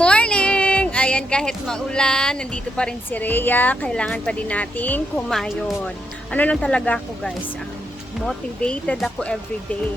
morning! Ayan, kahit maulan, nandito pa rin si Rhea. Kailangan pa din nating kumayod. Ano lang talaga ako, guys? Motivated ako everyday.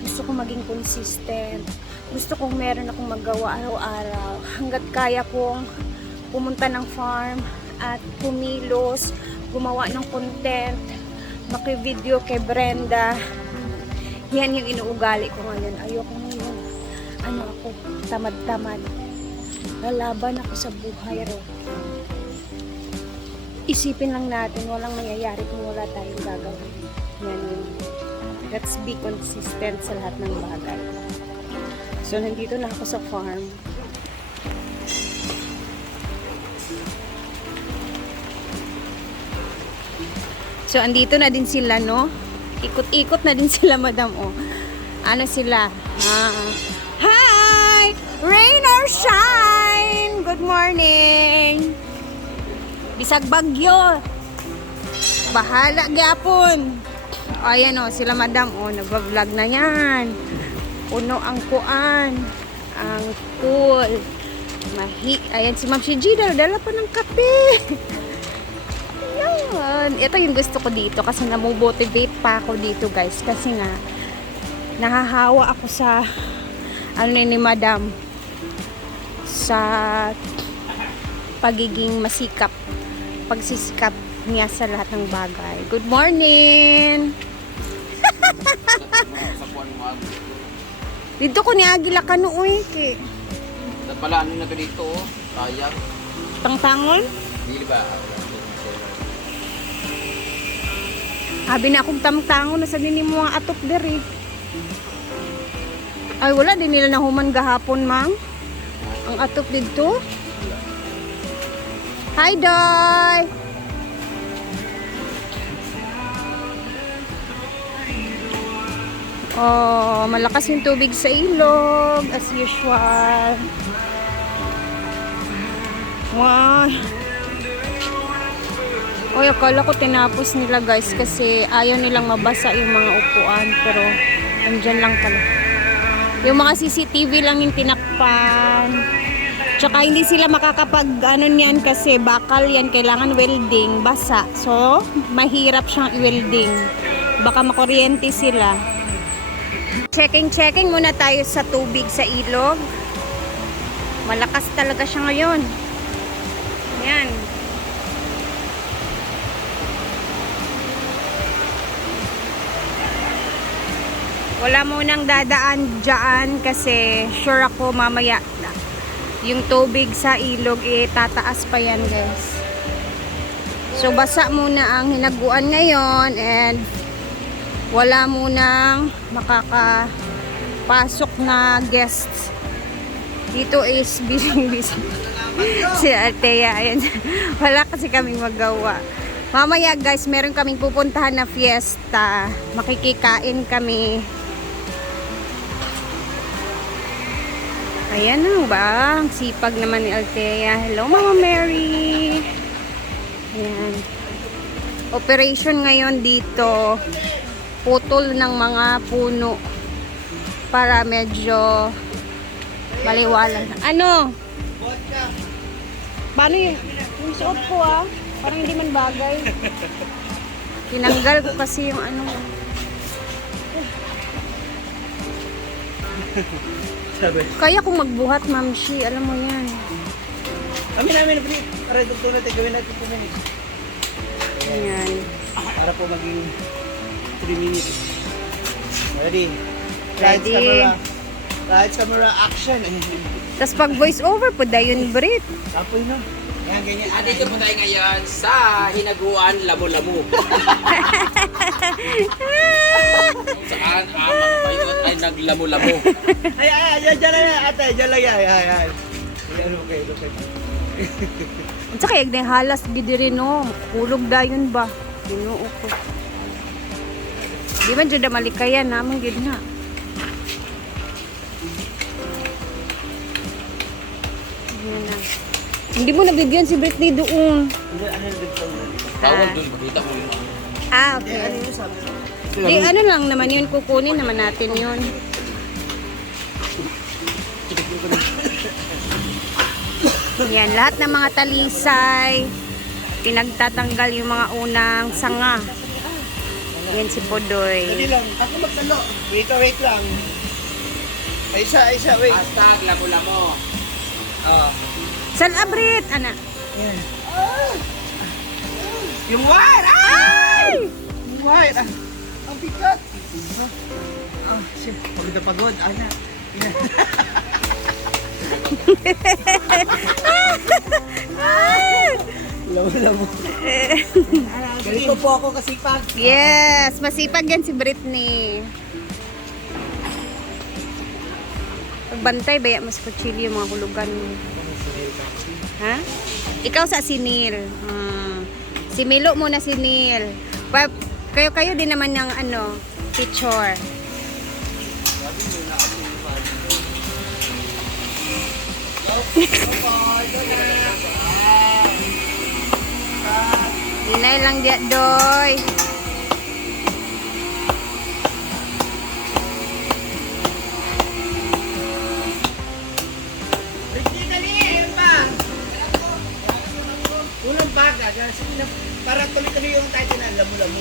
Gusto kong maging consistent. Gusto kong meron akong magawa araw-araw. Hanggat kaya kong pumunta ng farm at kumilos, gumawa ng content, maki-video kay Brenda. Yan yung inuugali ko ngayon. Ayoko ngayon. Ako, tamad-tamad. Lalaban ako sa buhay, ro. Isipin lang natin, walang mangyayari kung wala tayong gagawin. Yan yun. Let's be consistent sa lahat ng bagay. So, nandito na ako sa farm. So, andito na din sila, no? Ikot-ikot na din sila, madam, oh. Ano sila? Hi! Rain or shine! Good morning! Bisag bagyo! Bahala gyapon! Ayan, oh, sila, madam, oh. Nagva-vlog na yan. Puno ang kuan. Ang pool. Ayan, si Ma'am Shiji, dala pa ng kape. Ayan. Ito yung gusto ko dito kasi namomotivate pa ako dito, guys. Kasi nga, nahahawa ako sa ano ni madam sa pagiging masikap, pagsisikap niya sa lahat ng bagay. Good morning! Dito ko ni Agila kanuoy kay. Pala ano na dito, sayang. Tangtangon? Dili ba? Abi na akong tamtangon na sa dini mo mga atop diri. Ay wala din nila nahuman gahapon, ma'am. Ang atop dito. Hi, Doy! Oh, malakas yung tubig sa ilog as usual. Wow. Oy, akala ko tinapos nila, guys, kasi ayaw nilang mabasa yung mga upuan, pero andyan lang pala. Yung mga CCTV lang yung tinakpan. Tsaka hindi sila makakapag ano niyan kasi bakal yan, kailangan welding, basa. So, mahirap siyang i-welding. Baka makuryente sila. Checking muna tayo sa tubig sa ilog. Malakas talaga siya ngayon. Ayan. Wala munang dadaan dyan kasi sure ako mamaya yung tubig sa ilog tataas pa yan, guys. So basa muna ang hinaguan ngayon and wala munang makakapasok na guests. Dito is busy si Althea, ayan. Wala kasi kaming magawa. Mamaya, guys, meron kaming pupuntahan na fiesta. Makikikain kami. Ayan na ba? Ang sipag naman ni Althea. Hello, Mama Mary. Ayan. Operation ngayon dito. Putol ng mga puno para medyo maliwalan. Ano? Paano yun? Yung suot ko, parang hindi man bagay. Tinanggal ko kasi yung ano. Kaya kung magbuhat, Ma'am Shi, alam mo yan. Amin, aray, doktor natin, gawin natin 2 minutes. Ayan. Para po maging 3 minutes. Ready? Ready. Lights, camera, action. Tapos pag voice over po, dayon Brit. Tapoy na. Yan, ganyan. Dito po tayo ngayon sa Hinaguan, Lamu-Lamu. Saan ang mga bayot ay naglamu-lamu. Ay, dyan lang yan, ate. Dyan lang yan. Ay. Okay. At saka yung halas gidirin, no. Kulog dayon ba? Pinuo ko. Di man dyan malikayan naman gid na. Ayan na. Hindi mo nabigyan si Britney doon. Tawag doon, makita mo yun. Okay. Di ano lang naman yun, kukunin naman natin yun. Yan, lahat ng mga talisay, pinagtatanggal yung mga unang sanga. Yan si Podoy. Dali lang, ako magsalo. Wait lang. Ay, isa, wait. Hashtag, lamo-lamo. Sal abrit, ana. Yan. Yung wire! Ay! Yung wire! Ang bigat! Shit, pagod na pagod. Ana. Yan. Lamo-lamo. Ganito po ako kasipag. Yes, masipag yan si Britney. Pagbantay, baya mas kutsilyo yung mga hulugan mo. Ha? Ikaw sa sinil. Si Milo muna si Neil. Kayo din naman ng ano, picture. Hinay lang diya, Doy. Unang baga, para tuloy-tuloy yung title na lamo-lamo.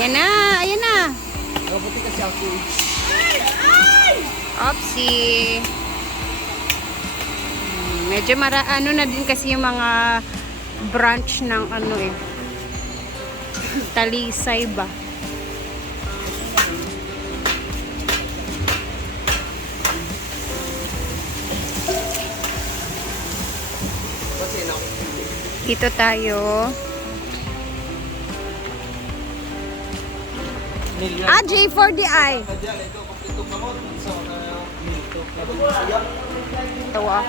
Yan na, ayan na. Buti kasi ako. Opsi. Medyo ano na din kasi yung mga branch ng ano eh. Talisay ba? Dito tayo. J4DI. Ito ah.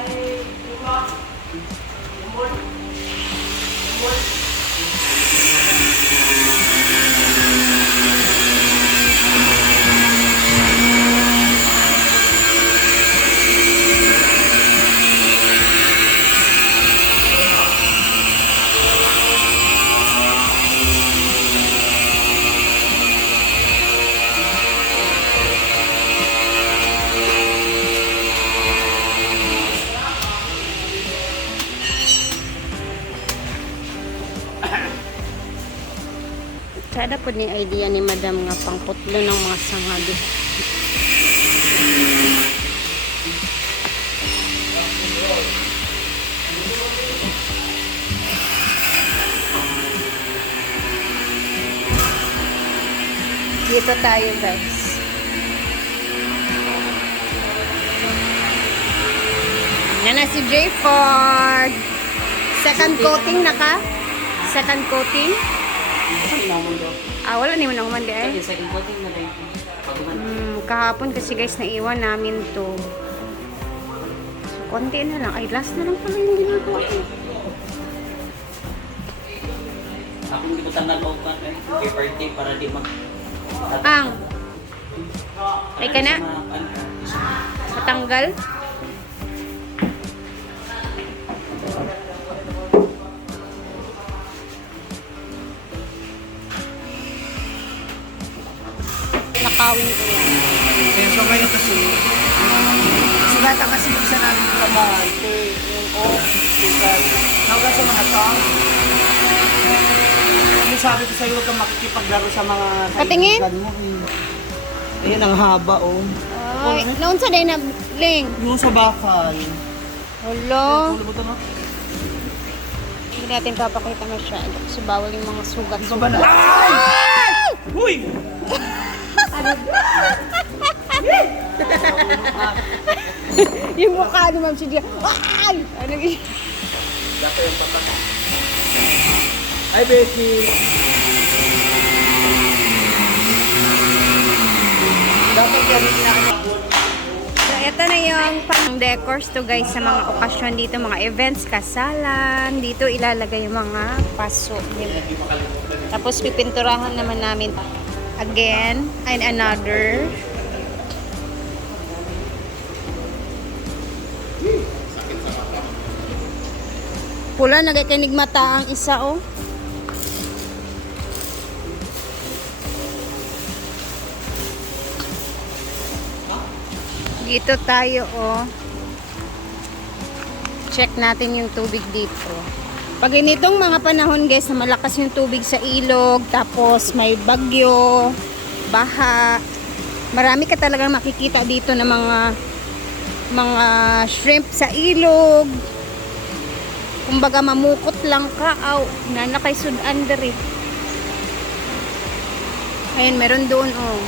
Sada po ni idea ni Madam nga pangputlo ng mga sangagi. Dito tayo, guys. Yan na si J Ford. Second coating na ka? Second coating? Wala naman ako mandi eh. Kahapon kasi guys, naiwan namin to. So, konti na lang. Ay, last na lang pala yung ginagawa ko. Ako hindi ko tangal o ka eh. Birthday para di mag... Ang. Ay ka na? Matanggal? Nakawin ko yan. Okay, so ngayon kasi, sugatan kasi yung isa namin yung labahan. Yung sugat. Hanggang sa mga tao. Ano sabi ko sa'yo, huwag kang makikipaglaro sa mga Patingin? kaibigan mo. Ayun, ang haba, oh. Ay, naunsa day na, Ling? Yung sa bakal. Hello? Ulo mo ito, no? Hindi natin papakita masyado kasi bawal yung mga sugat. Ito ba na? Ay! Huy! Yung mukha ni Ma'am Sidia. Ay! Ano yun? Dato yung patak. Hi, Becky! Dapat yan na So, ito na yung pang-decors to guys sa mga okasyon dito, mga events, kasalan. Dito ilalagay yung mga paso. Tapos pipinturahan naman namin again and another. Pula, nagkikinig mata ang isa, oh. Dito tayo, oh. Check natin yung tubig dito. Pag ganitong mga panahon, guys, na malakas yung tubig sa ilog, tapos may bagyo, baha, marami ka talagang makikita dito na mga shrimp sa ilog. Kumbaga mamukot lang ka, nanakay sudan dere. Ayun, meron doon, oh.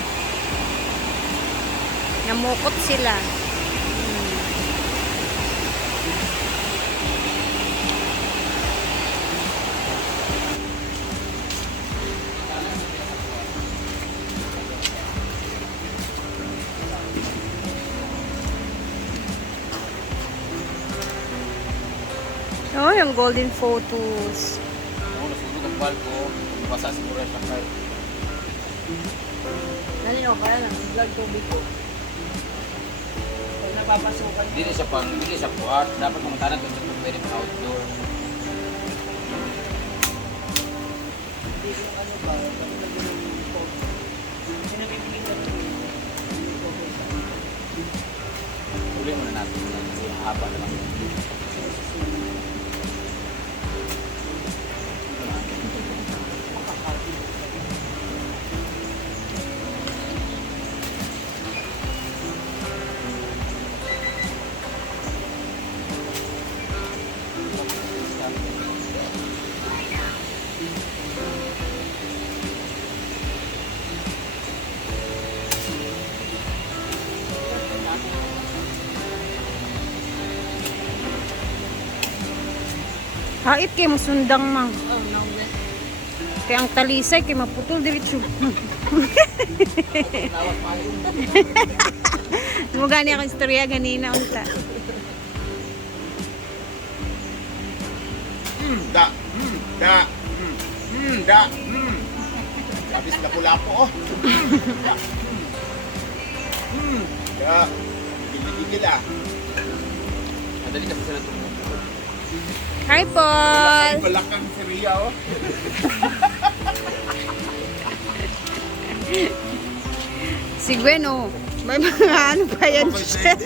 Namukot sila. Oh, yung golden photos. Ako nasunog ang bal ko. Basa siguro yung sakay. Ano kaya lang, vlog tubig ko. Pag napapasukan Hindi siya puhat. Dapat pumunta na doon sa pwede pang outdoor. hindi ko ano ba, pinabibigyan ka rin. Uli muna natin. Kasi haba naman. Hait kay mo sundang mang. Kaya ang talisay kay maputol diretso. Mo gani ako istorya ganina unta. Da. Da. Labis na lapu-lapu, oh. Da. Da. Gigil-gigil, ah. Madali kasi sila tumulong. Hi, Paul! Balakang si Ria, oh. Si Gwen, oh. May mga ano pa yan siya.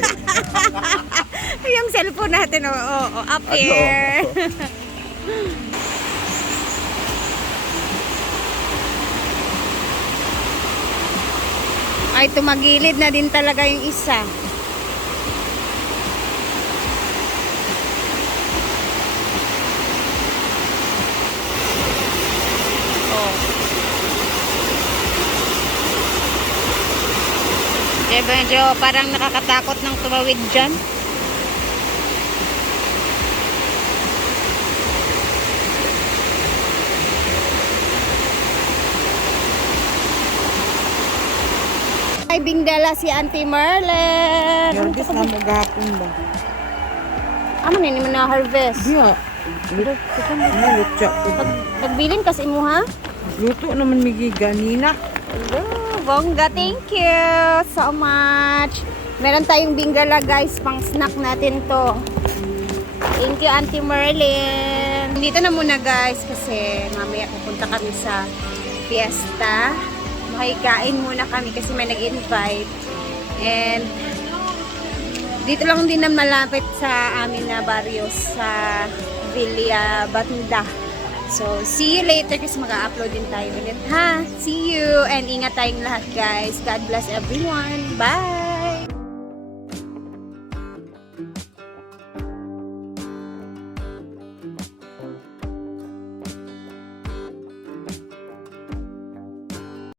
Yung cellphone natin, oh, up here. Ay, tumagilid na din talaga yung isa. Medyo parang nakakatakot ng tumawid dyan. Ay, bingdala si Auntie Merlin. Yorgis na magahapon ba? Amo na naman na-harvest. Diya. Lutsa ko. Pagbilin kasi mo, ha? Luto naman migi ganina. Hello, bongga, thank you so much. Meron tayong bingala, guys, pang snack natin to. Thank you, Auntie Merlin. Dito na muna, guys, kasi mamaya pupunta kami sa fiesta. Makikain muna kami kasi may nag-invite. And dito lang din na malapit sa amin na baryo sa Villa Banda. So, see you later kasi mag-upload din tayo ulit, ha? See you! And ingat tayong lahat, guys. God bless everyone. Bye!